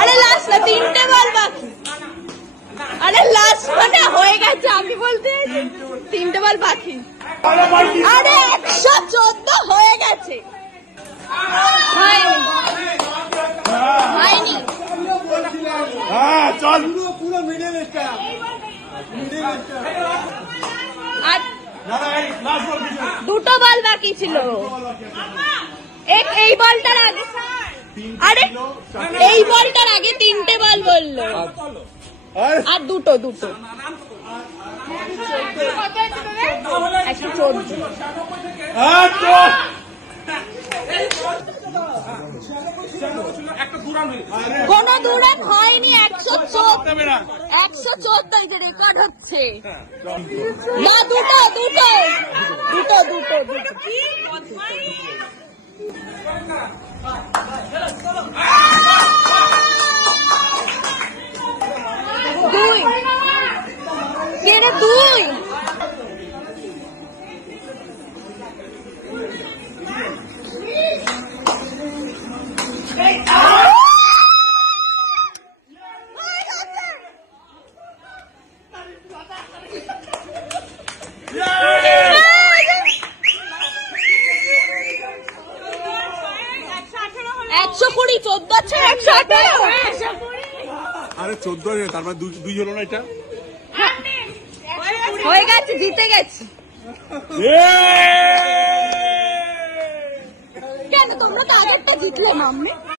আরে লাস্ট না, 3টে বল বাকি। আরে লাস্ট মানে হয়ে গেছে, আমি বলতে 3টে বল বাকি। আরে 114 হয়ে গেছে। হয়নি চল পুরো মিডিল একটা আর 2টো বল বাকি ছিল। এই বলটার আগে, আরে এই বলটার আগে 3টে বল বললো, আর দুটো 114। কোন দূরান হয়নি, 114 রেকর্ড হচ্ছে না। দুটো দুই কেড়ে 2 120 14 118। আরে 14 তার মানে 2 হলো না, এটা হয়ে গেছে, জিতে গেছি। কেন তোমরা তো আগেরটা জিতলে মাম্মি?